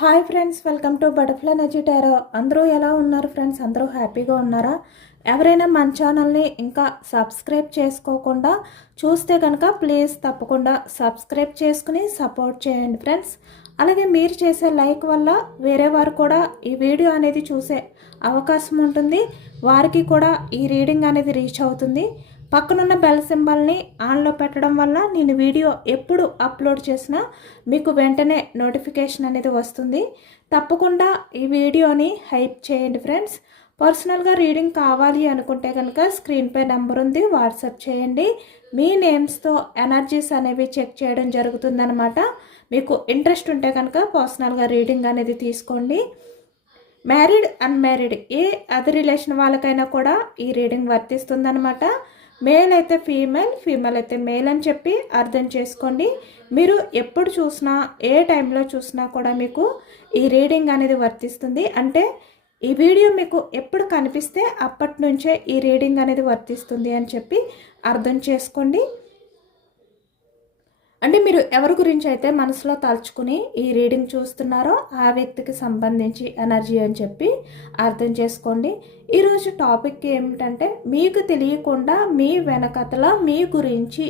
Hi friends, welcome to butterfly energy tarot. అందరూ ఎలా ఉన్నారు ఫ్రెండ్స్? అందరూ హ్యాపీగా ఉన్నారా? ఎవరైనా మన ఛానల్ని ఇంకా సబ్స్క్రైబ్ చేసుకోకుండా చూస్తే కనుక ప్లీజ్ తప్పకుండా సబ్స్క్రైబ్ చేసుకుని సపోర్ట్ చేయండి ఫ్రెండ్స్. అలాగే మీరు చేసే లైక్ వల్ల వేరే వారు కూడా ఈ వీడియో అనేది చూసే అవకాశం ఉంటుంది. వారికి కూడా ఈ రీడింగ్ అనేది రీచ్ అవుతుంది. పక్కనున్న బెల్ సింబల్ని ఆన్లో పెట్టడం వల్ల నేను వీడియో ఎప్పుడు అప్లోడ్ చేసినా మీకు వెంటనే నోటిఫికేషన్ అనేది వస్తుంది. తప్పకుండా ఈ వీడియోని హైప్ చేయండి ఫ్రెండ్స్. పర్సనల్గా రీడింగ్ కావాలి అనుకుంటే కనుక స్క్రీన్పై నెంబర్ ఉంది, వాట్సాప్ చేయండి. మీ నేమ్స్తో ఎనర్జీస్ అనేవి చెక్ చేయడం జరుగుతుందన్నమాట. మీకు ఇంట్రెస్ట్ ఉంటే కనుక పర్సనల్గా రీడింగ్ అనేది తీసుకోండి. మ్యారీడ్ అన్మ్యారీడ్ ఏ అది రిలేషన్ వాళ్ళకైనా కూడా ఈ రీడింగ్ వర్తిస్తుందన్నమాట. మేల్ అయితే ఫీమేల్, ఫీమేల్ అయితే మేల్ అని చెప్పి అర్థం చేసుకోండి. మీరు ఎప్పుడు చూసినా ఏ టైంలో చూసినా కూడా మీకు ఈ రీడింగ్ అనేది వర్తిస్తుంది. అంటే ఈ వీడియో మీకు ఎప్పుడు కనిపిస్తే అప్పటి నుంచే ఈ రీడింగ్ అనేది వర్తిస్తుంది అని చెప్పి అర్థం చేసుకోండి. అంటే మీరు ఎవరి గురించి అయితే మనసులో తలుచుకుని ఈ రీడింగ్ చూస్తున్నారో ఆ వ్యక్తికి సంబంధించి ఎనర్జీ అని చెప్పి అర్థం చేసుకోండి. ఈరోజు టాపిక్ ఏమిటంటే మీకు తెలియకుండా మీ వెనకతల మీ గురించి,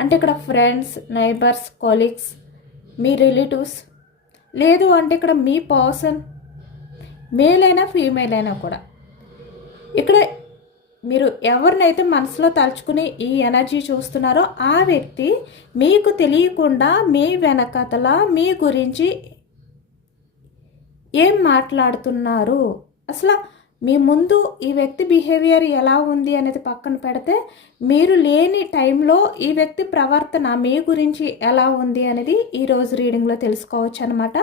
అంటే ఇక్కడ ఫ్రెండ్స్, నైబర్స్, కొలీగ్స్, మీ రిలేటివ్స్, లేదు అంటే ఇక్కడ మీ పర్సన్ మేల్ అయినా ఫీమేల్ అయినా కూడా ఇక్కడ మీరు ఎవరినైతే మనసులో తలుచుకుని ఈ ఎనర్జీ చూస్తున్నారో ఆ వ్యక్తి మీకు తెలియకుండా మీ వెనకతల మీ గురించి ఏం మాట్లాడుతున్నారు, అసలు మీ ముందు ఈ వ్యక్తి బిహేవియర్ ఎలా ఉంది అనేది పక్కన పెడితే మీరు లేని టైంలో ఈ వ్యక్తి ప్రవర్తన మీ గురించి ఎలా ఉంది అనేది ఈరోజు రీడింగ్లో తెలుసుకోవచ్చు అనమాట.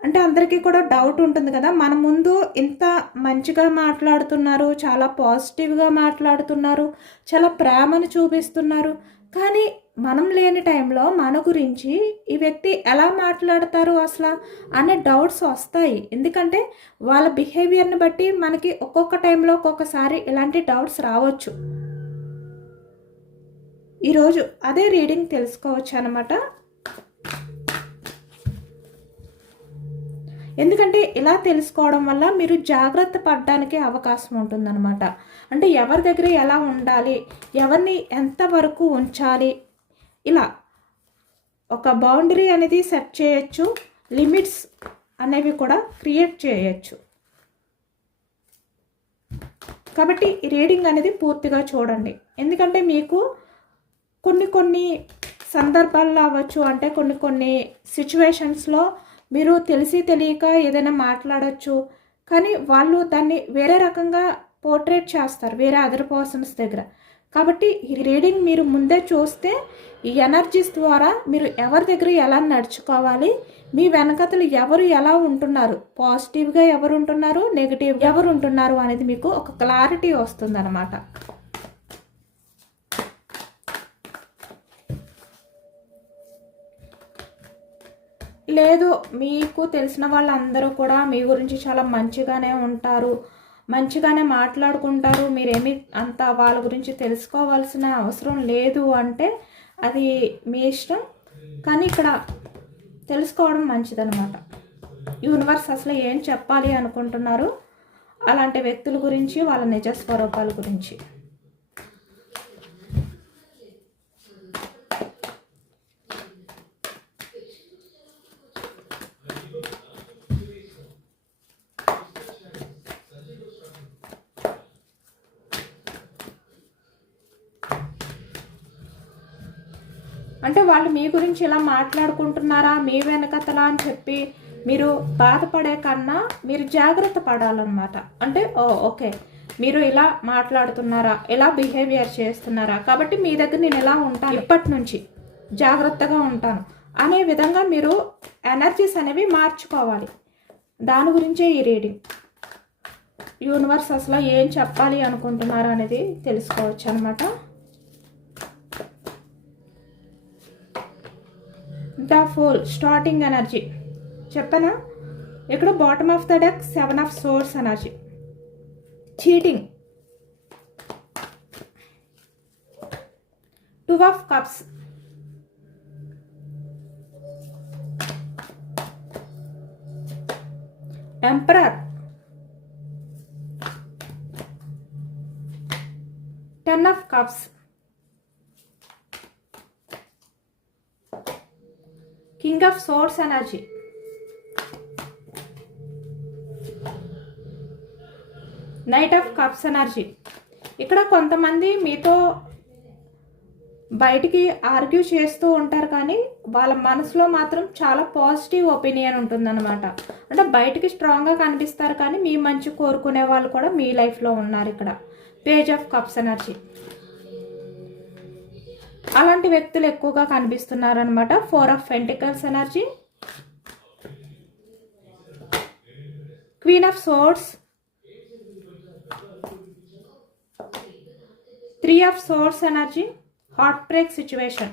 అంటే అందరికీ కూడా డౌట్ ఉంటుంది కదా, మన ముందు ఇంత మంచిగా మాట్లాడుతున్నారు, చాలా పాజిటివ్గా మాట్లాడుతున్నారు, చాలా ప్రేమను చూపిస్తున్నారు, కానీ మనం లేని టైంలో మన గురించి ఈ వ్యక్తి ఎలా మాట్లాడతారు అసలు అనే డౌట్స్ వస్తాయి. ఎందుకంటే వాళ్ళ బిహేవియర్ని బట్టి మనకి ఒక్కొక్క టైంలో ఒక్కొక్కసారి ఇలాంటి డౌట్స్ రావచ్చు. ఈరోజు అదే రీడింగ్ తెలుసుకోవచ్చు అనమాట. ఎందుకంటే ఇలా తెలుసుకోవడం వల్ల మీరు జాగ్రత్త పడడానికి అవకాశం ఉంటుందన్నమాట. అంటే ఎవరి దగ్గర ఎలా ఉండాలి, ఎవరిని ఎంతవరకు ఉంచాలి, ఇలా ఒక బౌండరీ అనేది సెట్ చేయొచ్చు, లిమిట్స్ అనేవి కూడా క్రియేట్ చేయొచ్చు. కాబట్టి ఈ రీడింగ్ అనేది పూర్తిగా చూడండి. ఎందుకంటే మీకు కొన్ని సందర్భాల్లో అవ్వచ్చు, అంటే కొన్ని సిచ్యువేషన్స్లో మీరు తెలిసి తెలియక ఏదైనా మాట్లాడచ్చు, కానీ వాళ్ళు దాన్ని వేరే రకంగా పోర్ట్రేట్ చేస్తారు వేరే అదర్ పర్సన్స్ దగ్గర. కాబట్టి ఈ రీడింగ్ మీరు ముందే చూస్తే ఈ ఎనర్జీస్ ద్వారా మీరు ఎవరి దగ్గర ఎలా నడుచుకోవాలి, మీ వెనకతలు ఎవరు ఎలా ఉంటున్నారు, పాజిటివ్గా ఎవరు ఉంటున్నారు, నెగిటివ్ ఎవరు ఉంటున్నారు అనేది మీకు ఒక క్లారిటీ వస్తుందన్నమాట. లేదు, మీకు తెలిసిన వాళ్ళందరూ కూడా మీ గురించి చాలా మంచిగానే ఉంటారు, మంచిగానే మాట్లాడుకుంటారు, మీరేమి అంత వాళ్ళ గురించి తెలుసుకోవాల్సిన అవసరం లేదు అంటే అది మీ ఇష్టం. కానీ ఇక్కడ తెలుసుకోవడం మంచిదన్నమాట. యూనివర్స్ అసలు ఏం చెప్పాలి అనుకుంటున్నారు అలాంటి వ్యక్తుల గురించి, వాళ్ళ నిజ స్వరూపాల గురించి. అంటే వాళ్ళు మీ గురించి ఇలా మాట్లాడుకుంటున్నారా మీ వెనకతలా అని చెప్పి మీరు బాధపడే కన్నా మీరు జాగ్రత్త పడాలన్నమాట. అంటే ఓకే, మీరు ఇలా మాట్లాడుతున్నారా, ఇలా బిహేవియర్ చేస్తున్నారా, కాబట్టి మీ దగ్గర నేను ఎలా ఉంటాను, ఇప్పటి నుంచి జాగ్రత్తగా ఉంటాను అనే విధంగా మీరు ఎనర్జీస్ అనేవి మార్చుకోవాలి. దాని గురించే ఈ రీడింగ్. యూనివర్స్ అసలు ఏం చెప్పాలి అనుకుంటున్నారు అనేది తెలుసుకోవచ్చు అనమాట. ద ఫూల్ స్టార్టింగ్ ఎనర్జీ చెప్పనా, ఇక్కడ bottom of the deck 7 of swords energy, cheating, 2 of cups, emperor, 10 of cups, king of swords energy, knight of cups energy. ఇక్కడ కొంతమంది మీతో బయటికి ఆర్గ్యూ చేస్తూ ఉంటారు, కానీ వాళ్ళ మనసులో మాత్రం చాలా పాజిటివ్ ఒపీనియన్ ఉంటుందన్నమాట. అంటే బయటికి స్ట్రాంగ్గా కనిపిస్తారు, కానీ మీ మంచి కోరుకునే వాళ్ళు కూడా మీ లైఫ్లో ఉన్నారు. ఇక్కడ పేజ్ ఆఫ్ కప్స్ ఎనర్జీ, అలాంటి వ్యక్తులు ఎక్కువగా కనిపిస్తున్నారు అనమాట. 4 of Pentacles energy, queen of swords, 3 of Swords energy, heartbreak situation,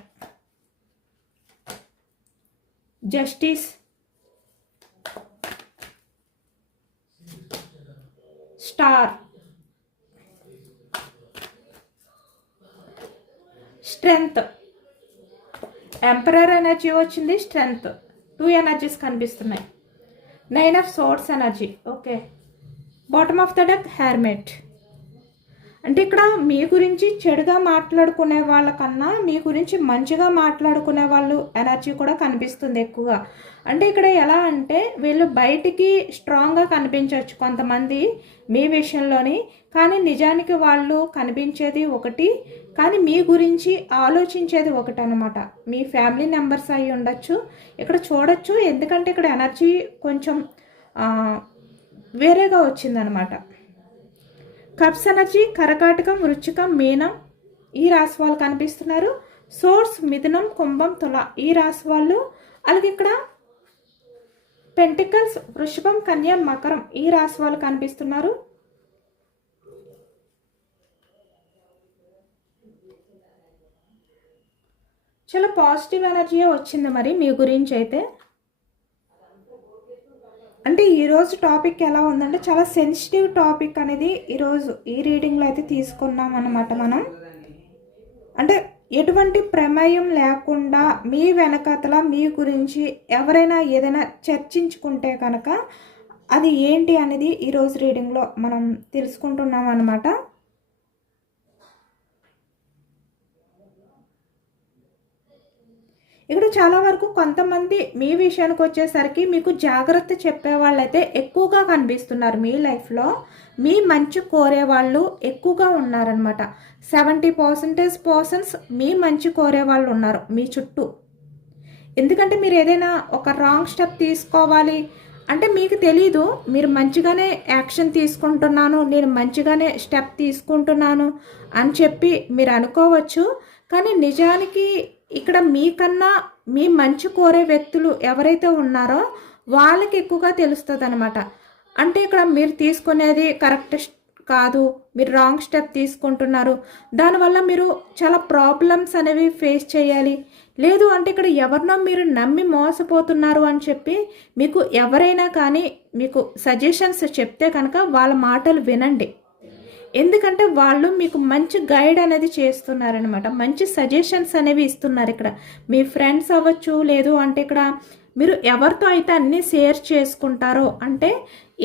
justice, star, strength, emperor energy వచ్చింది, strength, 2 energies కనిపిస్తున్నాయి. 9 of Swords energy. Okay, bottom of the deck hermit. అంటే ఇక్కడ మీ గురించి చెడుగా మాట్లాడుకునే వాళ్ళకన్నా మీ గురించి మంచిగా మాట్లాడుకునే వాళ్ళు ఎనర్జీ కూడా కనిపిస్తుంది ఎక్కువగా. అంటే ఇక్కడ ఎలా అంటే వీళ్ళు బయటికి స్ట్రాంగ్గా కనిపించవచ్చు కొంతమంది మీ విషయంలోని, కానీ నిజానికి వాళ్ళు కనిపించేది ఒకటి, కానీ మీ గురించి ఆలోచించేది ఒకటి అనమాట. మీ ఫ్యామిలీ మెంబర్స్ అయి ఉండొచ్చు, ఇక్కడ చూడొచ్చు. ఎందుకంటే ఇక్కడ ఎనర్జీ కొంచెం వేరేగా వచ్చిందనమాట. కప్స్ ఎనర్జీ కర్కాటకం, వృశ్చికం, మీనం ఈ రాశి వాళ్ళు కనిపిస్తున్నారు. సోర్స్ మిథునం, కుంభం, తుల ఈ రాశి వాళ్ళు. అలాగే ఇక్కడ పెంటికల్స్, వృషభం, కన్య, మకరం ఈ రాశి వాళ్ళు కనిపిస్తున్నారు. చాలా పాజిటివ్ ఎనర్జీ వచ్చింది మరి మీ గురించి అయితే. అంటే ఈరోజు టాపిక్ ఎలా ఉందంటే చాలా సెన్సిటివ్ టాపిక్ అనేది ఈరోజు ఈ రీడింగ్లో అయితే తీసుకున్నాం అన్నమాట మనం. అంటే ఎటువంటి ప్రమేయం లేకుండా మీ వెనకతల మీ గురించి ఎవరైనా ఏదైనా చర్చించుకుంటే కనుక అది ఏంటి అనేది ఈరోజు రీడింగ్లో మనం తెలుసుకుంటున్నాం అన్నమాట. ఇక్కడ చాలా వరకు కొంతమంది మీ విషయానికి వచ్చేసరికి మీకు జాగ్రత్త చెప్పే వాళ్ళైతే ఎక్కువగా కనిపిస్తున్నారు మీ లైఫ్లో. మీ మంచి కోరే వాళ్ళు ఎక్కువగా ఉన్నారనమాట. 70% పర్సన్స్ మీ మంచి కోరే వాళ్ళు ఉన్నారు మీ చుట్టూ. ఎందుకంటే మీరు ఏదైనా ఒక రాంగ్ స్టెప్ తీసుకోవాలి అంటే మీకు తెలీదు, మీరు మంచిగానే యాక్షన్ తీసుకుంటున్నాను, నేను మంచిగానే స్టెప్ తీసుకుంటున్నాను అని చెప్పి మీరు అనుకోవచ్చు. కానీ నిజానికి ఇక్కడ మీకన్నా మీ మంచి కోరే వ్యక్తులు ఎవరైతే ఉన్నారో వాళ్ళకి ఎక్కువగా తెలుస్తుంది అనమాట. అంటే ఇక్కడ మీరు తీసుకునేది కరెక్ట్ కాదు, మీరు రాంగ్ స్టెప్ తీసుకుంటున్నారు, దానివల్ల మీరు చాలా ప్రాబ్లమ్స్ అనేవి ఫేస్ చేయాలి. లేదు అంటే ఇక్కడ ఎవరినో మీరు నమ్మి మోసపోతున్నారు అని చెప్పి మీకు ఎవరైనా కానీ మీకు సజెషన్స్ చెప్తే కనుక వాళ్ళ మాటలు వినండి. ఎందుకంటే వాళ్ళు మీకు మంచి గైడ్ అనేది చేస్తున్నారనమాట, మంచి సజెషన్స్ అనేవి ఇస్తున్నారు. ఇక్కడ మీ ఫ్రెండ్స్ అవ్వచ్చు, లేదు అంటే ఇక్కడ మీరు ఎవరితో అయితే అన్నీ షేర్ చేసుకుంటారో, అంటే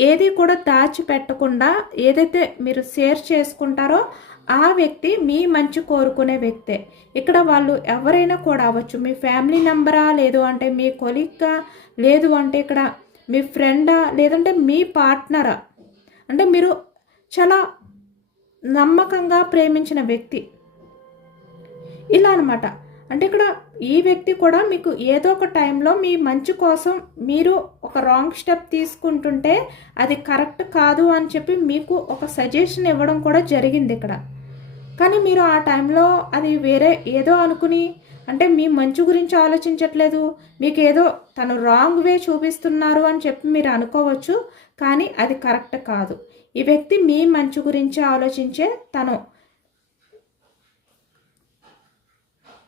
ఏది కూడా దాచిపెట్టకుండా ఏదైతే మీరు షేర్ చేసుకుంటారో ఆ వ్యక్తి మీ మంచి కోరుకునే వ్యక్తే. ఇక్కడ వాళ్ళు ఎవరైనా కూడా అవ్వచ్చు, మీ ఫ్యామిలీ మెంబరా, లేదు అంటే మీ కొలీగ్గా, లేదు అంటే ఇక్కడ మీ ఫ్రెండా, లేదంటే మీ పార్ట్నరా, అంటే మీరు చాలా నమ్మకంగా ప్రేమించిన వ్యక్తి ఇలా అనమాట. అంటే ఇక్కడ ఈ వ్యక్తి కూడా మీకు ఏదో ఒక టైంలో మీ మంచి కోసం మీరు ఒక రాంగ్ స్టెప్ తీసుకుంటుంటే అది కరెక్ట్ కాదు అని చెప్పి మీకు ఒక సజెషన్ ఇవ్వడం కూడా జరిగింది ఇక్కడ. కానీ మీరు ఆ టైంలో అది వేరే ఏదో అనుకుని, అంటే మీ మంచి గురించి ఆలోచించట్లేదు, మీకు ఏదో తను రాంగ్ వే చూపిస్తున్నారు అని చెప్పి మీరు అనుకోవచ్చు. కానీ అది కరెక్ట్ కాదు. ఈ వ్యక్తి మీ మంచి గురించి ఆలోచించే తను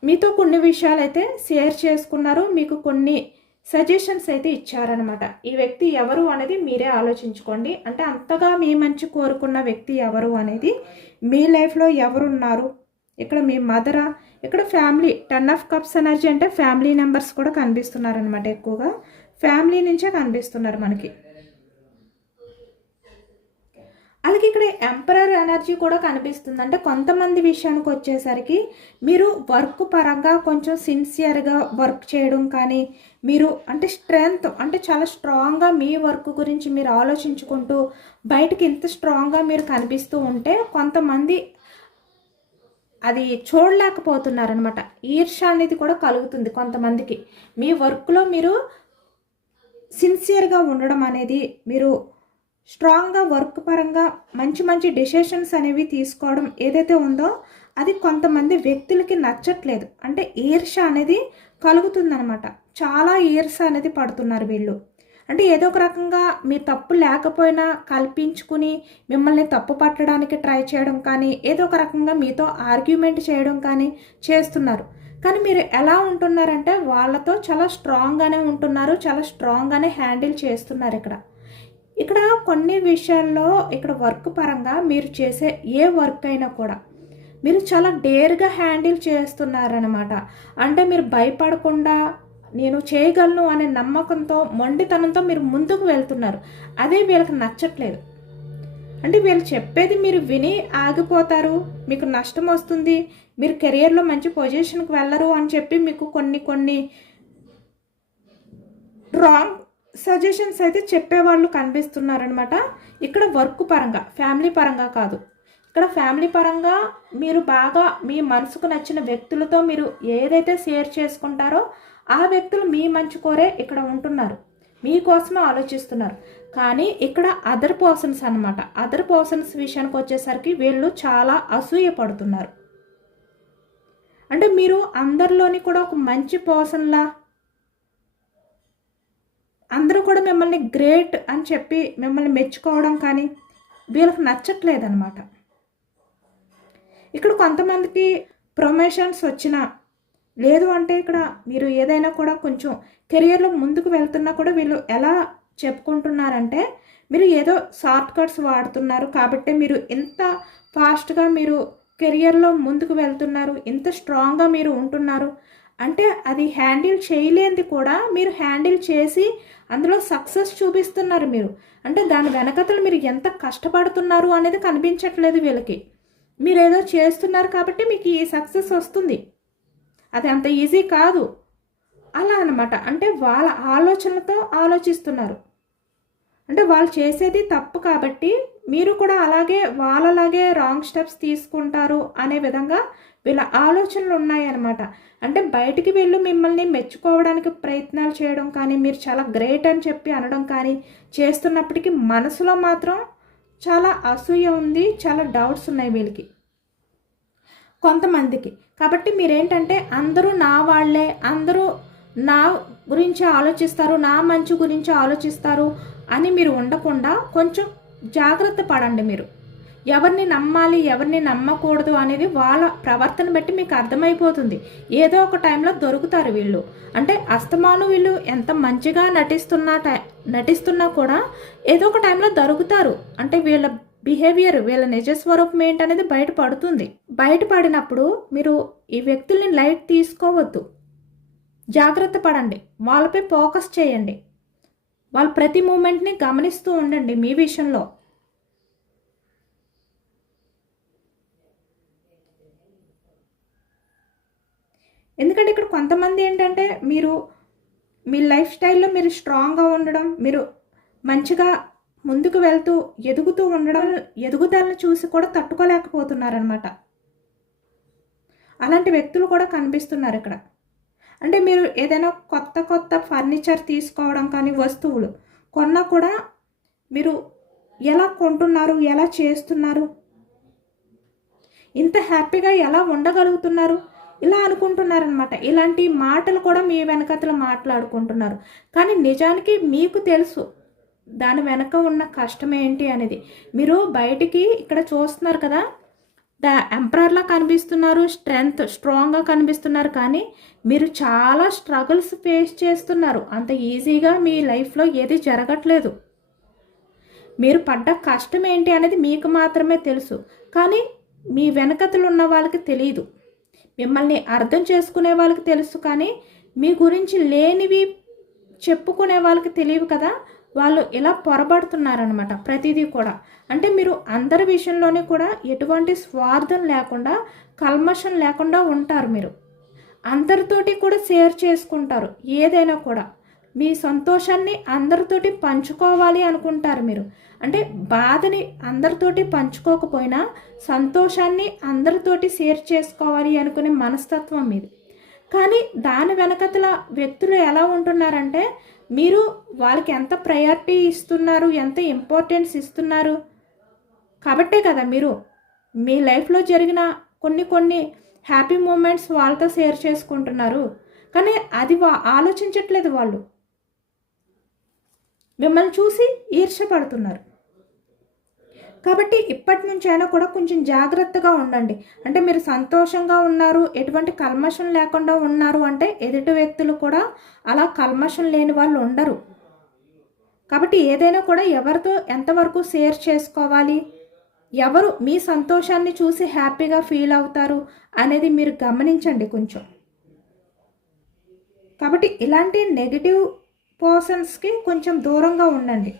మీతో కొన్ని విషయాలు అయితే షేర్ చేసుకున్నారు, మీకు కొన్ని సజెషన్స్ అయితే ఇచ్చారనమాట. ఈ వ్యక్తి ఎవరు అనేది మీరే ఆలోచించుకోండి. అంటే అంతగా మీ మంచి కోరుకున్న వ్యక్తి ఎవరు అనేది, మీ లైఫ్లో ఎవరున్నారు, ఇక్కడ మీ మదరా, ఇక్కడ ఫ్యామిలీ. 10 of Cups ఎనర్జీ అంటే ఫ్యామిలీ మెంబర్స్ కూడా కనిపిస్తున్నారనమాట. ఎక్కువగా ఫ్యామిలీ నుంచే కనిపిస్తున్నారు మనకి. అలాగే ఇక్కడ ఎంపరర్ ఎనర్జీ కూడా కనిపిస్తుంది. అంటే కొంతమంది విషయానికి వచ్చేసరికి మీరు వర్క్ పరంగా కొంచెం సిన్సియర్గా వర్క్ చేయడం కానీ, మీరు అంటే స్ట్రెంగ్త్ అంటే చాలా స్ట్రాంగ్గా మీ వర్క్ గురించి మీరు ఆలోచించుకుంటూ బయటకి ఇంత స్ట్రాంగ్గా మీరు కనిపిస్తూ ఉంటే కొంతమంది అది చూడలేకపోతున్నారనమాట. ఈర్ష్య అనేది కూడా కలుగుతుంది కొంతమందికి. మీ వర్క్లో మీరు సిన్సియర్గా ఉండడం అనేది, మీరు స్ట్రాంగ్గా వర్క్ పరంగా మంచి మంచి డెసిషన్స్ అనేవి తీసుకోవడం ఏదైతే ఉందో అది కొంతమంది వ్యక్తులకి నచ్చట్లేదు. అంటే ఈర్ష్య అనేది కలుగుతుందనమాట. చాలా ఈర్ష్య అనేది పడుతున్నారు వీళ్ళు. అంటే ఏదో ఒక రకంగా మీ తప్పు లేకపోయినా కల్పించుకుని మిమ్మల్ని తప్పు పట్టడానికి ట్రై చేయడం కానీ, ఏదో ఒక రకంగా మీతో ఆర్గ్యుమెంట్ చేయడం కానీ చేస్తున్నారు. కానీ మీరు ఎలా ఉంటున్నారంటే వాళ్ళతో చాలా స్ట్రాంగ్గానే ఉంటున్నారు, చాలా స్ట్రాంగ్గానే హ్యాండిల్ చేస్తున్నారు. ఇక్కడ కొన్ని విషయాల్లో ఇక్కడ వర్క్ పరంగా మీరు చేసే ఏ వర్క్ అయినా కూడా మీరు చాలా డేర్గా హ్యాండిల్ చేస్తున్నారనమాట. అంటే మీరు భయపడకుండా నేను చేయగలను అనే నమ్మకంతో, మొండితనంతో మీరు ముందుకు వెళ్తున్నారు. అదే వీళ్ళకి నచ్చట్లేదు. అంటే వీళ్ళు చెప్పేది మీరు విని ఆగిపోతారు, మీకు నష్టం వస్తుంది, మీరు కెరియర్లో మంచి పొజిషన్కి వెళ్ళరు అని చెప్పి మీకు కొన్ని రాంగ్ సజెషన్స్ అయితే చెప్పేవాళ్ళు కనిపిస్తున్నారనమాట. ఇక్కడ వర్క్ పరంగా, ఫ్యామిలీ పరంగా కాదు. ఇక్కడ ఫ్యామిలీ పరంగా మీరు బాగా మీ మనసుకు నచ్చిన వ్యక్తులతో మీరు ఏదైతే షేర్ చేసుకుంటారో ఆ వ్యక్తులు మీ మంచి కోరే ఇక్కడ ఉంటున్నారు, మీకోసమే ఆలోచిస్తున్నారు. కానీ ఇక్కడ అదర్ పర్సన్స్ అనమాట. అదర్ పర్సన్స్ విషయానికి వచ్చేసరికి వీళ్ళు చాలా అసూయ పడుతున్నారు. అంటే మీరు అందరిలోని కూడా ఒక మంచి పర్సన్లా, అందరూ కూడా మిమ్మల్ని గ్రేట్ అని చెప్పి మిమ్మల్ని మెచ్చుకోవడం కానీ వీళ్ళకి నచ్చట్లేదన్నమాట. ఇక్కడ కొంతమందికి ప్రమోషన్స్ వచ్చినా, లేదు అంటే ఇక్కడ మీరు ఏదైనా కూడా కొంచెం కెరియర్లో ముందుకు వెళ్తున్నా కూడా వీళ్ళు ఎలా చెప్పుకుంటున్నారంటే మీరు ఏదో షార్ట్ కట్స్ వాడుతున్నారు కాబట్టి మీరు ఇంత ఫాస్ట్గా మీరు కెరియర్లో ముందుకు వెళ్తున్నారు, ఇంత స్ట్రాంగ్గా మీరు ఉంటున్నారు అంటే అది హ్యాండిల్ చేయలేనిది కూడా మీరు హ్యాండిల్ చేసి అందులో సక్సెస్ చూపిస్తున్నారు మీరు. అంటే దాని వెనకతలు మీరు ఎంత కష్టపడుతున్నారు అనేది కనిపించట్లేదు వీళ్ళకి. మీరు ఏదో చేస్తున్నారు కాబట్టి మీకు ఈ సక్సెస్ వస్తుంది, అది అంత ఈజీ కాదు అలా అన్నమాట. అంటే వాళ్ళ ఆలోచనలతో ఆలోచిస్తున్నారు. అంటే వాళ్ళు చేసేది తప్పు కాబట్టి మీరు కూడా అలాగే వాళ్ళలాగే రాంగ్ స్టెప్స్ తీసుకుంటారు అనే విధంగా వీళ్ళ ఆలోచనలు ఉన్నాయన్నమాట. అంటే బయటికి వెళ్ళి మిమ్మల్ని మెచ్చుకోవడానికి ప్రయత్నాలు చేయడం కానీ, మీరు చాలా గ్రేట్ అని చెప్పి అనడం కానీ చేస్తున్నప్పటికీ మనసులో మాత్రం చాలా అసూయ ఉంది, చాలా డౌట్స్ ఉన్నాయి వీళ్ళకి కొంతమందికి. కాబట్టి మీరేంటంటే అందరూ నా వాళ్ళే, అందరూ నా గురించి ఆలోచిస్తారు, నా మంచి గురించి ఆలోచిస్తారు అని మీరు ఉండకుండా కొంచెం జాగ్రత్త పడండి. మీరు ఎవరిని నమ్మాలి, ఎవరిని నమ్మకూడదు అనేది వాళ్ళ ప్రవర్తన బట్టి మీకు అర్థమైపోతుంది. ఏదో ఒక టైంలో దొరుకుతారు వీళ్ళు. అంటే అస్తమాను వీళ్ళు ఎంత మంచిగా నటిస్తున్నా కూడా ఏదో ఒక టైంలో దొరుకుతారు. అంటే వీళ్ళ బిహేవియర్, వీళ్ళ నిజ స్వరూపం ఏంటనేది బయటపడుతుంది. బయటపడినప్పుడు మీరు ఈ వ్యక్తుల్ని లైట్ తీసుకోవద్దు, జాగ్రత్త పడండి, వాళ్ళపై ఫోకస్ చేయండి, వాళ్ళ ప్రతి మూమెంట్ని గమనిస్తూ ఉండండి మీ విషయంలో. ఎందుకంటే ఇక్కడ కొంతమంది ఏంటంటే మీరు మీ లైఫ్ స్టైల్లో మీరు స్ట్రాంగ్గా ఉండడం, మీరు మంచిగా ముందుకు వెళ్తూ ఎదుగుతూ ఉండడం, ఎదుగుదలను చూసి కూడా తట్టుకోలేకపోతున్నారనమాట. అలాంటి వ్యక్తులు కూడా కనిపిస్తున్నారు ఇక్కడ. అంటే మీరు ఏదైనా కొత్త ఫర్నిచర్ తీసుకోవడం కానీ, వస్తువులు కొన్నా కూడా మీరు ఎలా కొంటున్నారు, ఎలా చేస్తున్నారు, ఇంత హ్యాపీగా ఎలా ఉండగలుగుతున్నారు ఇలా అనుకుంటున్నారనమాట. ఇలాంటి మాటలు కూడా మీ వెనకతలు మాట్లాడుకుంటున్నారు. కానీ నిజానికి మీకు తెలుసు దాని వెనక ఉన్న కష్టం ఏంటి అనేది. మీరు బయటికి ఇక్కడ చూస్తున్నారు కదా, ద ఎంపరర్లా కనిపిస్తున్నారు, స్ట్రాంగ్గా కనిపిస్తున్నారు, కానీ మీరు చాలా స్ట్రగుల్స్ ఫేస్ చేస్తున్నారు. అంత ఈజీగా మీ లైఫ్లో ఏది జరగట్లేదు. మీరు పడ్డ కష్టం ఏంటి అనేది మీకు మాత్రమే తెలుసు, కానీ మీ వెనకతలు ఉన్న వాళ్ళకి తెలియదు. మిమ్మల్ని అర్థం చేసుకునే వాళ్ళకి తెలుసు, కానీ మీ గురించి లేనివి చెప్పుకునే వాళ్ళకి తెలియవు కదా. వాళ్ళు ఇలా పొరబడుతున్నారనమాట ప్రతిదీ కూడా. అంటే మీరు అందరి విషయంలోనే కూడా ఎటువంటి స్వార్థం లేకుండా, కల్మషం లేకుండా ఉంటారు మీరు. అందరితోటి కూడా షేర్ చేసుకుంటారు ఏదైనా కూడా. మీ సంతోషాన్ని అందరితోటి పంచుకోవాలి అనుకుంటారు మీరు. అంటే బాధని అందరితోటి పంచుకోకపోయినా సంతోషాన్ని అందరితోటి షేర్ చేసుకోవాలి అనుకునే మనస్తత్వం మీది. కానీ దాని వెనకతల వ్యక్తులు ఎలా ఉంటున్నారంటే, మీరు వాళ్ళకి ఎంత ప్రయారిటీ ఇస్తున్నారు, ఎంత ఇంపార్టెన్స్ ఇస్తున్నారు కాబట్టే కదా మీరు మీ లైఫ్లో జరిగిన కొన్ని హ్యాపీ మూమెంట్స్ వాళ్ళతో షేర్ చేసుకుంటున్నారు. కానీ అది ఆలోచించట్లేదు. వాళ్ళు మిమ్మల్ని చూసి ఈర్ష్యపడుతున్నారు. కాబట్టి ఇప్పటి నుంచైనా కూడా కొంచెం జాగ్రత్తగా ఉండండి. అంటే మీరు సంతోషంగా ఉన్నారు, ఎటువంటి కల్మషం లేకుండా ఉన్నారు అంటే ఎదుటి వ్యక్తులు కూడా అలా కల్మషం లేని వాళ్ళు ఉండరు. కాబట్టి ఏదైనా కూడా ఎవరితో ఎంతవరకు షేర్ చేసుకోవాలి, ఎవరు మీ సంతోషాన్ని చూసి హ్యాపీగా ఫీల్ అవుతారు అనేది మీరు గమనించండి కొంచెం. కాబట్టి ఇలాంటి నెగిటివ్ పర్సన్స్కి కొంచెం దూరంగా ఉండండి.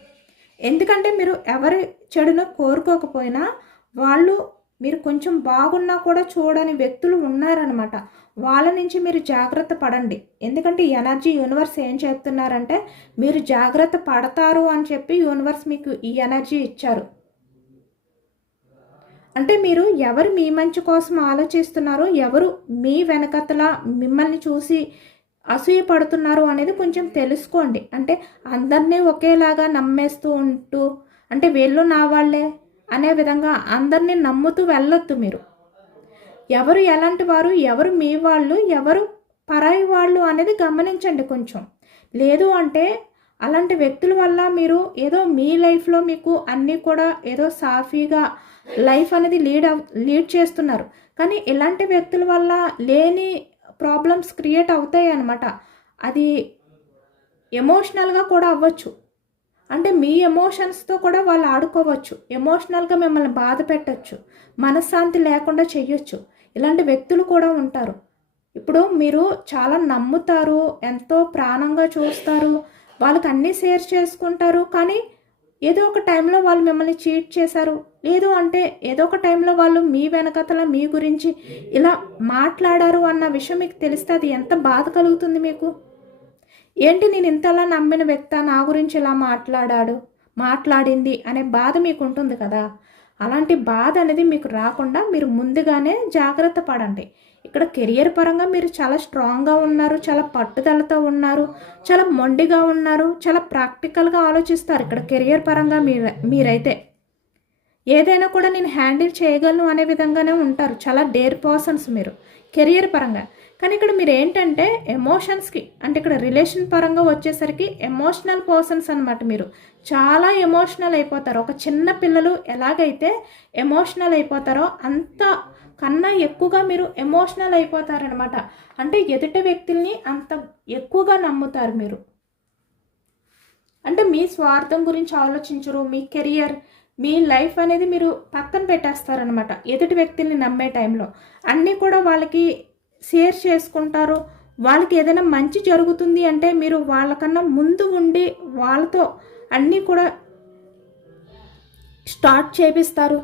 ఎందుకంటే మీరు ఎవరి చెడును కోరుకోకపోయినా వాళ్ళు మీరు కొంచెం బాగున్నా కూడా చూడని వ్యక్తులు ఉన్నారనమాట. వాళ్ళ నుంచి మీరు జాగ్రత్త పడండి. ఎందుకంటే ఈ ఎనర్జీ యూనివర్స్ ఏం చెప్తున్నారంటే, మీరు జాగ్రత్త పడతారు అని చెప్పి యూనివర్స్ మీకు ఈ ఎనర్జీ ఇచ్చారు. అంటే మీరు ఎవరు మీ మంచి కోసం ఆలోచిస్తున్నారో, ఎవరు మీ వెనకతల మిమ్మల్ని చూసి అసూయ పడుతున్నారు అనేది కొంచెం తెలుసుకోండి. అంటే అందరినీ ఒకేలాగా నమ్మేస్తూ ఉంటూ, అంటే వీళ్ళు నా వాళ్ళే అనే విధంగా అందరినీ నమ్ముతూ వెళ్ళొద్దు మీరు. ఎవరు ఎలాంటి వారు, ఎవరు మీ వాళ్ళు, ఎవరు పరాయి వాళ్ళు అనేది గమనించండి కొంచెం. లేదు అంటే అలాంటి వ్యక్తుల వల్ల మీరు ఏదో మీ లైఫ్లో మీకు అన్నీ కూడా ఏదో సాఫీగా లైఫ్ అనేది లీడ్ చేస్తున్నారు. కానీ ఇలాంటి వ్యక్తుల వల్ల లేని ప్రాబ్లమ్స్ క్రియేట్ అవుతాయి అన్నమాట. అది ఎమోషనల్గా కూడా అవ్వచ్చు. అంటే మీ ఎమోషన్స్తో కూడా వాళ్ళు ఆడుకోవచ్చు. ఎమోషనల్గా మిమ్మల్ని బాధ పెట్టచ్చు, మనశ్శాంతి లేకుండా చెయ్యొచ్చు. ఇలాంటి వ్యక్తులు కూడా ఉంటారు. ఇప్పుడు మీరు చాలా నమ్ముతారు, ఎంతో ప్రాణంగా చూస్తారు, వాళ్ళకి అన్నీ షేర్ చేసుకుంటారు. కానీ ఏదో ఒక టైంలో వాళ్ళు మిమ్మల్ని చీట్ చేశారు, లేదు అంటే ఏదో ఒక టైంలో వాళ్ళు మీ వెనకతల మీ గురించి ఇలా మాట్లాడారు అన్న విషయం మీకు తెలిస్తే అది ఎంత బాధ కలుగుతుంది మీకు. ఏంటి నేను ఇంతలా నమ్మిన వ్యక్తి నా గురించి ఇలా మాట్లాడింది అనే బాధ మీకు ఉంటుంది కదా. అలాంటి బాధ అనేది మీకు రాకుండా మీరు ముందుగానే జాగ్రత్త పడండి. ఇక్కడ కెరియర్ పరంగా మీరు చాలా స్ట్రాంగ్గా ఉన్నారు, చాలా పట్టుదలతో ఉన్నారు, చాలా మొండిగా ఉన్నారు, చాలా ప్రాక్టికల్గా ఆలోచిస్తారు. ఇక్కడ కెరియర్ పరంగా మీరైతే ఏదైనా కూడా నేను హ్యాండిల్ చేయగలను అనే విధంగానే ఉంటారు. చాలా డేర్ పర్సన్స్ మీరు కెరియర్ పరంగా. కానీ ఇక్కడ మీరు ఏంటంటే ఎమోషన్స్కి, అంటే ఇక్కడ రిలేషన్ పరంగా వచ్చేసరికి ఎమోషనల్ పర్సన్స్ అనమాట. మీరు చాలా ఎమోషనల్ అయిపోతారు. ఒక చిన్న పిల్లలు ఎలాగైతే ఎమోషనల్ అయిపోతారో అంత కన్నా ఎక్కువగా మీరు ఎమోషనల్ అయిపోతారనమాట. అంటే ఎదుటి వ్యక్తుల్ని అంత ఎక్కువగా నమ్ముతారు మీరు. అంటే మీ స్వార్థం గురించి ఆలోచించరు. మీ కెరియర్, మీ లైఫ్ అనేది మీరు పక్కన పెట్టేస్తారనమాట. ఎదుటి వ్యక్తుల్ని నమ్మే టైంలో అన్నీ కూడా వాళ్ళకి షేర్ చేసుకుంటారు. వాళ్ళకి ఏదైనా మంచి జరుగుతుంది అంటే మీరు వాళ్ళకన్నా ముందు ఉండి వాళ్ళతో అన్నీ కూడా స్టార్ట్ చేపిస్తారు.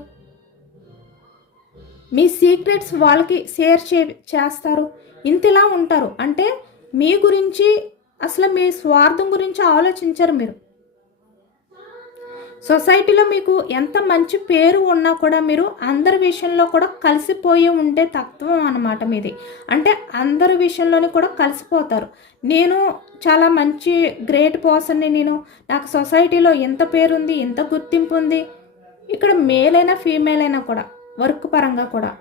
మీ సీక్రెట్స్ వాళ్ళకి షేర్ చేస్తారు. ఇంతలా ఉంటారు. అంటే మీ గురించి అసలు మీ స్వార్థం గురించి ఆలోచించరు మీరు. సొసైటీలో మీకు ఎంత మంచి పేరు ఉన్నా కూడా మీరు అందరి విషయంలో కూడా కలిసిపోయి ఉండే తత్వం అన్నమాట మీది. అంటే అందరి విషయంలోని కూడా కలిసిపోతారు. నేను చాలా మంచి గ్రేట్ పర్సన్ని, నాకు సొసైటీలో ఎంత పేరుంది, ఎంత గుర్తింపు ఉంది. ఇక్కడ మేల్ అయినా ఫీమేల్ అయినా కూడా వర్క్ పరంగా కూడా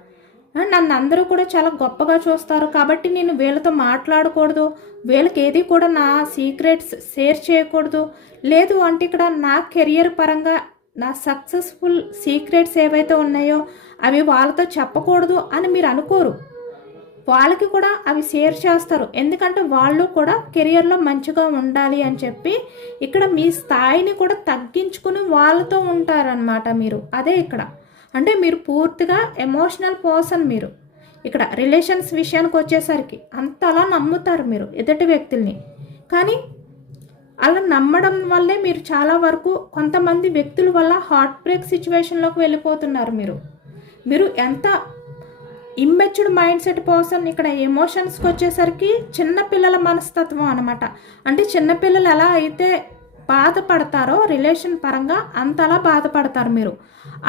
నన్ను అందరూ కూడా చాలా గొప్పగా చూస్తారు. కాబట్టి నేను వీళ్ళతో మాట్లాడకూడదు, వీళ్ళకి ఏది కూడా నా సీక్రెట్స్ షేర్ చేయకూడదు. లేదు అంటే ఇక్కడ నా కెరియర్ పరంగా నా సక్సెస్ఫుల్ సీక్రెట్స్ ఏవైతే ఉన్నాయో అవి వాళ్ళతో చెప్పకూడదు అని మీరు అనుకోరు. వాళ్ళకి కూడా అవి షేర్ చేస్తారు. ఎందుకంటే వాళ్ళు కూడా కెరియర్లో మంచిగా ఉండాలి అని చెప్పి ఇక్కడ మీ స్థాయిని కూడా తగ్గించుకుని వాళ్ళతో ఉంటారనమాట మీరు. అదే ఇక్కడ అంటే మీరు పూర్తిగా ఎమోషనల్ పర్సన్ మీరు. ఇక్కడ రిలేషన్స్ విషయానికి వచ్చేసరికి అంతలా నమ్ముతారు మీరు ఎదుటి వ్యక్తుల్ని. కానీ అలా నమ్మడం వల్లే మీరు చాలా వరకు కొంతమంది వ్యక్తుల వల్ల హార్ట్ బ్రేక్ సిచ్యువేషన్లోకి వెళ్ళిపోతున్నారు. మీరు ఎంత ఇమ్మెచ్యూర్డ్ మైండ్ సెట్ పర్సన్. ఇక్కడ ఎమోషన్స్కి వచ్చేసరికి చిన్నపిల్లల మనస్తత్వం అనమాట. అంటే చిన్నపిల్లలు ఎలా అయితే బాధపడతారో రిలేషన్ పరంగా అంతలా బాధపడతారు మీరు.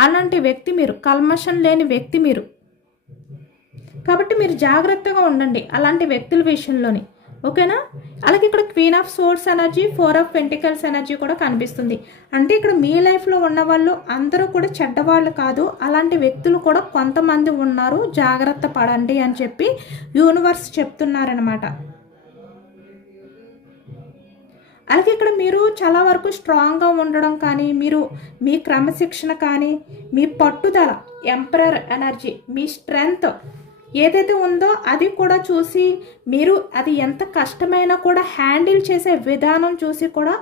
అలాంటి వ్యక్తి మీరు, కల్మషం లేని వ్యక్తి మీరు. కాబట్టి మీరు జాగ్రత్తగా ఉండండి అలాంటి వ్యక్తుల విషయంలోని, ఓకేనా. అలాగే ఇక్కడ queen of swords energy, 4 of pentacles energy కూడా కనిపిస్తుంది. అంటే ఇక్కడ మీ లైఫ్లో ఉన్న వాళ్ళు అందరూ కూడా చెడ్డవాళ్ళు కాదు, అలాంటి వ్యక్తులు కూడా కొంతమంది ఉన్నారు, జాగ్రత్త పడండి అని చెప్పి యూనివర్స్ చెప్తున్నారనమాట. అలాగే ఇక్కడ మీరు చాలా వరకు స్ట్రాంగ్గా ఉండడం కానీ, మీరు మీ క్రమశిక్షణ కానీ, మీ పట్టుదల, ఎంపరర్ ఎనర్జీ, మీ స్ట్రెంగ్త్ ఏదైతే ఉందో అది కూడా చూసి, మీరు అది ఎంత కష్టమైనా కూడా హ్యాండిల్ చేసే విధానం చూసి కూడా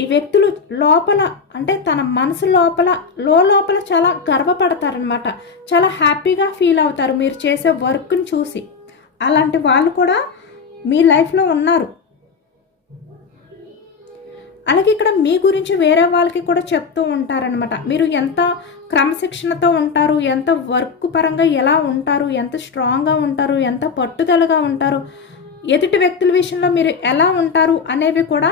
ఈ వ్యక్తులు లోపల, అంటే తన మనసు లోపల లోపల చాలా గర్వపడతారనమాట. చాలా హ్యాపీగా ఫీల్ అవుతారు మీరు చేసే వర్క్ని చూసి. అలాంటి వాళ్ళు కూడా మీ లైఫ్లో ఉన్నారు. అలాగే ఇక్కడ మీ గురించి వేరే వాళ్ళకి కూడా చెప్తూ ఉంటారనమాట. మీరు ఎంత క్రమశిక్షణతో ఉంటారు, ఎంత వర్క్ పరంగా ఎలా ఉంటారు, ఎంత స్ట్రాంగ్గా ఉంటారు, ఎంత పట్టుదలగా ఉంటారు, ఎదుటి వ్యక్తుల విషయంలో మీరు ఎలా ఉంటారు అనేవి కూడా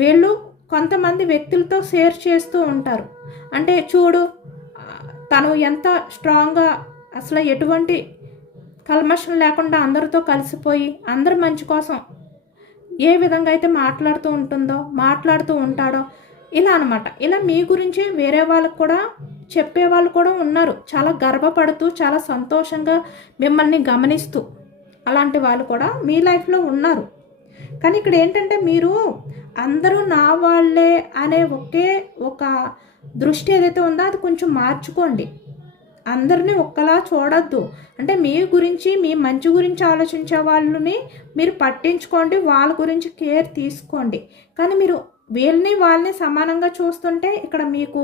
వీళ్ళు కొంతమంది వ్యక్తులతో షేర్ చేస్తూ ఉంటారు. అంటే చూడు తను ఎంత స్ట్రాంగ్గా, అసలు ఎటువంటి కల్మషం లేకుండా అందరితో కలిసిపోయి అందరి మంచి కోసం ఏ విధంగా అయితే మాట్లాడుతూ ఉంటాడో ఇలా అనమాట. ఇలా మీ గురించి వేరే వాళ్ళకు కూడా చెప్పేవాళ్ళు కూడా ఉన్నారు, చాలా గర్వపడుతూ చాలా సంతోషంగా మిమ్మల్ని గమనిస్తూ. అలాంటి వాళ్ళు కూడా మీ లైఫ్లో ఉన్నారు. కానీ ఇక్కడ ఏంటంటే మీరు అందరూ నా వాళ్ళే అనే ఒక దృష్టి ఏదైతే ఉందో అది కొంచెం మార్చుకోండి. అందరినీ ఒక్కలా చూడొద్దు. అంటే మీ గురించి, మీ మంచి గురించి ఆలోచించే వాళ్ళని మీరు పట్టించుకోండి, వాళ్ళ గురించి కేర్ తీసుకోండి. కానీ మీరు వాళ్ళని సమానంగా చూస్తుంటే ఇక్కడ మీకు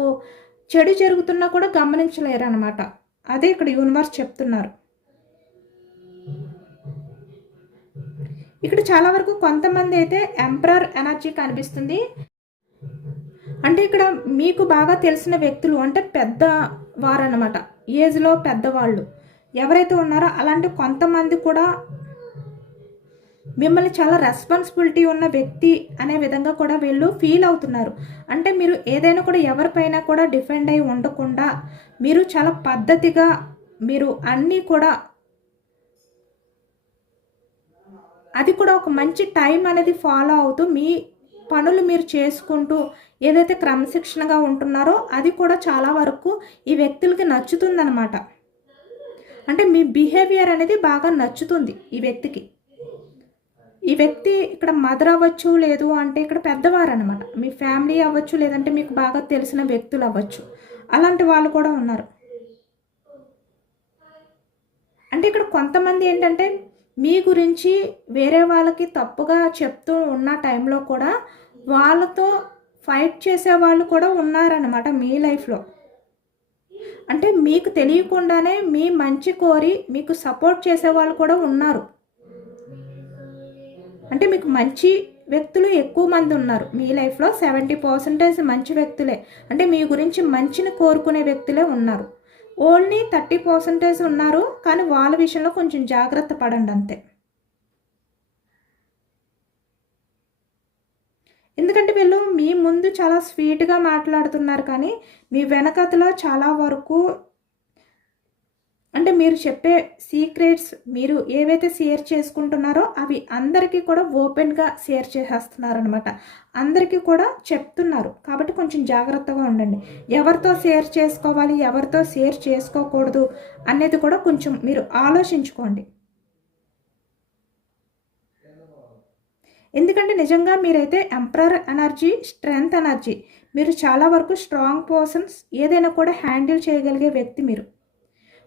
చెడు జరుగుతున్నా కూడా గమనించలేరు అనమాట. అదే ఇక్కడ యూనివర్స్ చెప్తున్నారు. ఇక్కడ చాలా వరకు కొంతమంది అయితే ఎంపరర్ ఎనర్జీ కనిపిస్తుంది. అంటే ఇక్కడ మీకు బాగా తెలిసిన వ్యక్తులు, అంటే పెద్దవారు అనమాట, ఏజ్లో పెద్దవాళ్ళు ఎవరైతే ఉన్నారో అలాంటి కొంతమంది కూడా మిమ్మల్ని చాలా రెస్పాన్సిబిలిటీ ఉన్న వ్యక్తి అనే విధంగా కూడా వీళ్ళు ఫీల్ అవుతున్నారు. అంటే మీరు ఏదైనా కూడా ఎవరిపైన కూడా డిఫెండ్ అయి ఉండకుండా మీరు చాలా పద్ధతిగా, మీరు అన్నీ కూడా అది కూడా ఒక మంచి టైం అనేది ఫాలో అవుతూ మీ పనులు మీరు చేసుకుంటూ ఏదైతే క్రమశిక్షణగా ఉంటున్నారో అది కూడా చాలా వరకు ఈ వ్యక్తులకి నచ్చుతుందన్నమాట. అంటే మీ బిహేవియర్ అనేది బాగా నచ్చుతుంది ఈ వ్యక్తికి. ఈ వ్యక్తి ఇక్కడ మదర్ అవ్వచ్చు, లేదు అంటే ఇక్కడ పెద్దవారు అనమాట, మీ ఫ్యామిలీ అవ్వచ్చు, లేదంటే మీకు బాగా తెలిసిన వ్యక్తులు అవ్వచ్చు. అలాంటి వాళ్ళు కూడా ఉన్నారు. అంటే ఇక్కడ కొంతమంది ఏంటంటే మీ గురించి వేరే వాళ్ళకి తప్పుగా చెప్తూ ఉన్న టైంలో కూడా వాళ్ళతో ఫైట్ చేసే వాళ్ళు కూడా ఉన్నారనమాట మీ లైఫ్లో. అంటే మీకు తెలియకుండానే మీ మంచి కోరి మీకు సపోర్ట్ చేసే వాళ్ళు కూడా ఉన్నారు. అంటే మీకు మంచి వ్యక్తులు ఎక్కువ మంది ఉన్నారు మీ లైఫ్లో. 70% మంచి వ్యక్తులే, అంటే మీ గురించి మంచిని కోరుకునే వ్యక్తులే ఉన్నారు. ఓన్లీ 30% ఉన్నారు, కానీ వాళ్ళ విషయంలో కొంచెం జాగ్రత్త పడండి అంతే. ఎందుకంటే వీళ్ళు మీ ముందు చాలా స్వీట్గా మాట్లాడుతున్నారు, కానీ మీ వెనకతలో చాలా వరకు అంటే మీరు చెప్పే సీక్రెట్స్, మీరు ఏవైతే షేర్ చేసుకుంటున్నారో అవి అందరికీ కూడా ఓపెన్గా షేర్ చేసేస్తున్నారనమాట. అందరికీ కూడా చెప్తున్నారు. కాబట్టి కొంచెం జాగ్రత్తగా ఉండండి. ఎవరితో షేర్ చేసుకోవాలి, ఎవరితో షేర్ చేసుకోకూడదు అనేది కూడా కొంచెం మీరు ఆలోచించుకోండి. ఎందుకంటే నిజంగా మీరైతే ఎంపరర్ ఎనర్జీ, స్ట్రెంగ్త్ ఎనర్జీ, మీరు చాలా వరకు స్ట్రాంగ్ పర్సన్స్, ఏదైనా కూడా హ్యాండిల్ చేయగలిగే వ్యక్తి మీరు.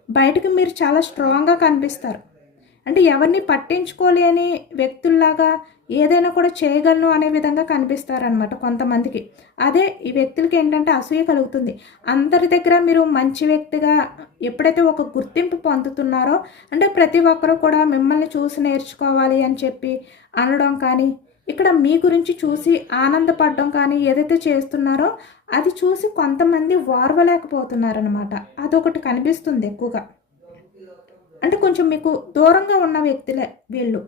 బయటకు మీరు చాలా స్ట్రాంగ్గా కనిపిస్తారు. అంటే ఎవరిని పట్టించుకోలేని వ్యక్తుల్లాగా ఏదైనా కూడా చేయగలను అనే విధంగా కనిపిస్తారనమాట కొంతమందికి. అదే ఈ వ్యక్తులకి ఏంటంటే అసూయ కలుగుతుంది. అందరి దగ్గర మీరు మంచి వ్యక్తిగా ఎప్పుడైతే ఒక గుర్తింపు పొందుతున్నారో, అంటే ప్రతి ఒక్కరూ కూడా మిమ్మల్ని చూసి నేర్చుకోవాలి అని చెప్పి అనడం కానీ, ఇక్కడ మీ గురించి చూసి ఆనందపడడం కానీ ఏదైతే చేస్తున్నారో అది చూసి కొంతమంది ఓర్వలేకపోతున్నారనమాట. అదొకటి కనిపిస్తుంది ఎక్కువగా. అంటే కొంచెం మీకు దూరంగా ఉన్న వ్యక్తులే వీళ్ళు,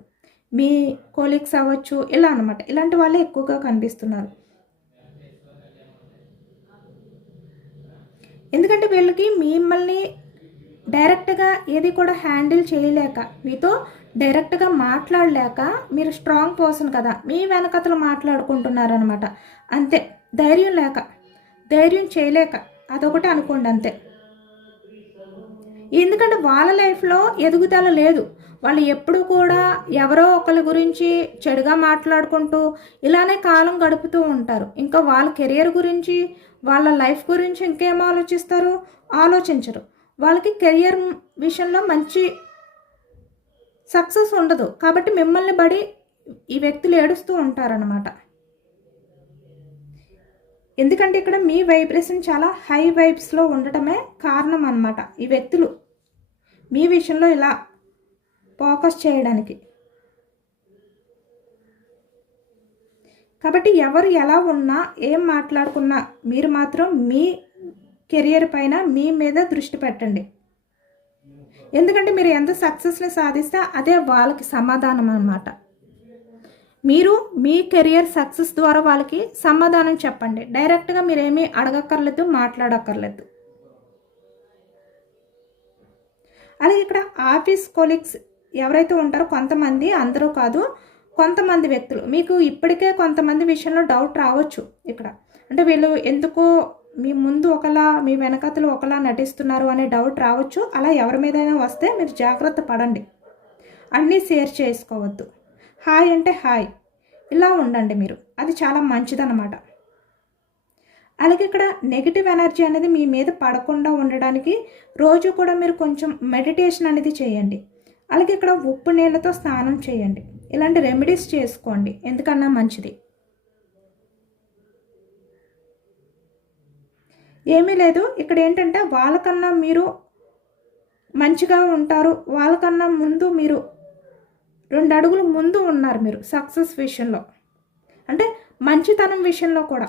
మీ కోలీగ్స్ అవ్వచ్చు, ఇలా అనమాట. ఇలాంటి వాళ్ళే ఎక్కువగా కనిపిస్తున్నారు. ఎందుకంటే వీళ్ళకి మిమ్మల్ని డైరెక్ట్గా ఏది కూడా హ్యాండిల్ చేయలేక, మీతో డైరెక్ట్గా మాట్లాడలేక, మీరు స్ట్రాంగ్ పర్సన్ కదా, మీ వెనకతలు మాట్లాడుకుంటున్నారనమాట. అంతే, ధైర్యం లేక, ధైర్యం చేయలేక, అదొకటి అనుకోండి అంతే. ఎందుకంటే వాళ్ళ లైఫ్లో ఎదుగుదల లేదు. వాళ్ళు ఎప్పుడు కూడా ఎవరో ఒకరి గురించి చెడుగా మాట్లాడుకుంటూ ఇలానే కాలం గడుపుతూ ఉంటారు. ఇంకా వాళ్ళ కెరియర్ గురించి, వాళ్ళ లైఫ్ గురించి ఇంకేం ఆలోచిస్తారు? ఆలోచించరు. వాళ్ళకి కెరియర్ విషయంలో మంచి సక్సెస్ ఉండదు. కాబట్టి మిమ్మల్ని బడి ఈ వ్యక్తులు ఏడుస్తూ ఉంటారనమాట. ఎందుకంటే ఇక్కడ మీ వైబ్రేషన్ చాలా హై వైబ్స్లో ఉండటమే కారణం అన్నమాట. ఈ వ్యక్తులు మీ విషయంలో ఇలా ఫోకస్ చేయడానికి. కాబట్టి ఎవరు ఎలా ఉన్నా, ఏం మాట్లాడుకున్నా, మీరు మాత్రం మీ కెరియర్ పైన మీ మీద దృష్టి పెట్టండి. ఎందుకంటే మీరు ఎంత సక్సెస్ని సాధిస్తే అదే వాళ్ళకి సమాధానం అన్నమాట. మీరు మీ కెరియర్ సక్సెస్ ద్వారా వాళ్ళకి సమాధానం చెప్పండి. డైరెక్ట్గా మీరేమీ అడగక్కర్లేదు, మాట్లాడక్కర్లేదు. అలాగే ఇక్కడ ఆఫీస్ కొలీగ్స్ ఎవరైతే ఉంటారో కొంతమంది, అందరూ కాదు, కొంతమంది వ్యక్తులు మీకు ఇప్పటికే కొంతమంది విషయంలో డౌట్ రావచ్చు ఇక్కడ. అంటే వీళ్ళు ఎందుకో మీ ముందు ఒకలా, మీ వెనకతలు ఒకలా నటిస్తున్నారు అనే డౌట్ రావచ్చు. అలా ఎవరి మీదైనా వస్తే మీరు జాగ్రత్త పడండి. అన్నీ షేర్ చేసుకోవద్దు. హాయ్ అంటే హాయ్, ఇలా ఉండండి మీరు. అది చాలా మంచిదన్నమాట. అలాగే ఇక్కడ నెగిటివ్ ఎనర్జీ అనేది మీ మీద పడకుండా ఉండడానికి రోజు కూడా మీరు కొంచెం మెడిటేషన్ అనేది చేయండి. అలాగే ఇక్కడ ఉప్పు నీళ్ళతో స్నానం చేయండి. ఇలాంటి రెమెడీస్ చేసుకోండి, ఎందుకన్నా మంచిది. ఏమీ లేదు, ఇక్కడ ఏంటంటే వాళ్ళకన్నా మీరు మంచిగా ఉంటారు. వాళ్ళకన్నా ముందు మీరు 2 అడుగులు ముందు ఉన్నారు మీరు సక్సెస్ విషయంలో. అంటే మంచితనం విషయంలో కూడా,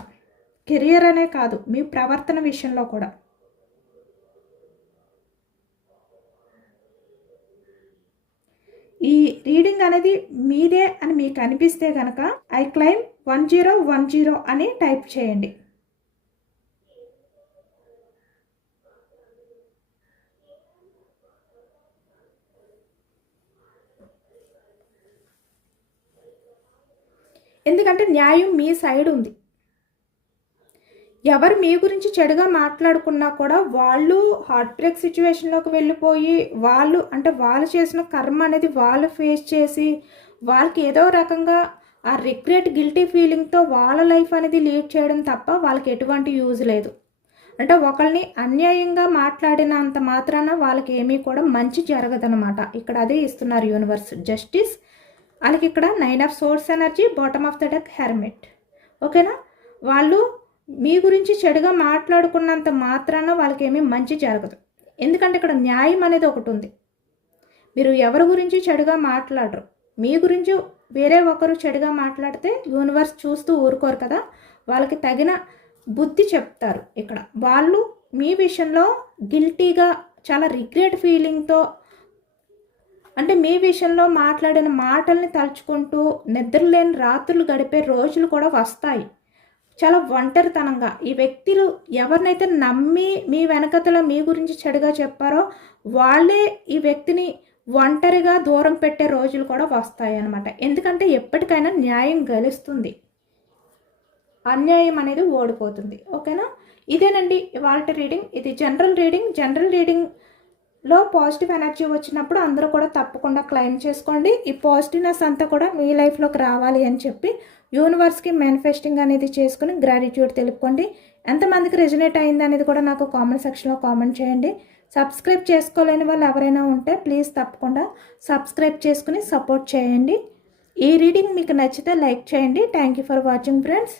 కెరియర్ అనే కాదు, మీ ప్రవర్తన విషయంలో కూడా. ఈ రీడింగ్ అనేది మీదే అని మీకు అనిపిస్తే కనుక ఐ క్లైమ్ 1010 అని టైప్ చేయండి. ఎందుకంటే న్యాయం మీ సైడ్ ఉంది. ఎవరు మీ గురించి చెడుగా మాట్లాడుకున్నా కూడా వాళ్ళు హార్ట్ బ్రేక్ సిచ్యువేషన్లోకి వెళ్ళిపోయి వాళ్ళు చేసిన కర్మ అనేది వాళ్ళు ఫేస్ చేసి వాళ్ళకి ఏదో రకంగా ఆ రిగ్రెట్, గిల్టీ ఫీలింగ్తో వాళ్ళ లైఫ్ అనేది లీడ్ చేయడం తప్ప వాళ్ళకి ఎటువంటి యూజ్ లేదు. అంటే ఒకరిని అన్యాయంగా మాట్లాడినంత మాత్రాన వాళ్ళకి ఏమీ కూడా మంచి జరగదనమాట. ఇక్కడ అదే ఇస్తున్నారు యూనివర్స్, జస్టిస్. అలాగే ఇక్కడ 9 of swords energy, bottom of the deck, hermit. ఓకేనా? వాళ్ళు మీ గురించి చెడుగా మాట్లాడుకున్నంత మాత్రాన వాళ్ళకి ఏమీ మంచి జరగదు. ఎందుకంటే ఇక్కడ న్యాయం అనేది ఒకటి ఉంది. మీరు ఎవరి గురించి చెడుగా మాట్లాడరు. మీ గురించి వేరే ఒకరు చెడుగా మాట్లాడితే యూనివర్స్ చూస్తూ ఊరుకోరు కదా, వాళ్ళకి తగిన బుద్ధి చెప్తారు. ఇక్కడ వాళ్ళు మీ విషయంలో గిల్టీగా, చాలా రిగ్రెట్ ఫీలింగ్తో, అంటే మీ విషయంలో మాట్లాడిన మాటల్ని తలుచుకుంటూ నిద్రలేని రాత్రులు గడిపే రోజులు కూడా వస్తాయి. చాలా ఒంటరితనంగా ఈ వ్యక్తులు ఎవరినైతే నమ్మి మీ వెనకతల మీ గురించి చెడుగా చెప్పారో వాళ్ళే ఈ వ్యక్తిని ఒంటరిగా దూరం పెట్టే రోజులు కూడా వస్తాయి అన్నమాట. ఎందుకంటే ఎప్పటికైనా న్యాయం గెలుస్తుంది, అన్యాయం అనేది ఓడిపోతుంది. ఓకేనా? ఇదేనండి ఇవాళ రీడింగ్. ఇది జనరల్ రీడింగ్. జనరల్ రీడింగ్లో పాజిటివ్ ఎనర్జీ వచ్చినప్పుడు అందరూ కూడా తప్పకుండా క్లెయిమ్ చేసుకోండి. ఈ పాజిటివ్నెస్ అంతా కూడా మీ లైఫ్లోకి రావాలి అని చెప్పి యూనివర్స్కి మేనిఫెస్టింగ్ అనేది చేసుకుని గ్రాటిట్యూడ్ తెలుపుకోండి. ఎంతమందికి రెజనేట్ అయింది అనేది కూడా నాకు కామెంట్ సెక్షన్లో కామెంట్ చేయండి. సబ్స్క్రైబ్ చేసుకోలేని వాళ్ళు ఎవరైనా ఉంటే ప్లీజ్ తప్పకుండా సబ్స్క్రైబ్ చేసుకుని సపోర్ట్ చేయండి. ఈ రీడింగ్ మీకు నచ్చితే లైక్ చేయండి. Thank you for watching friends.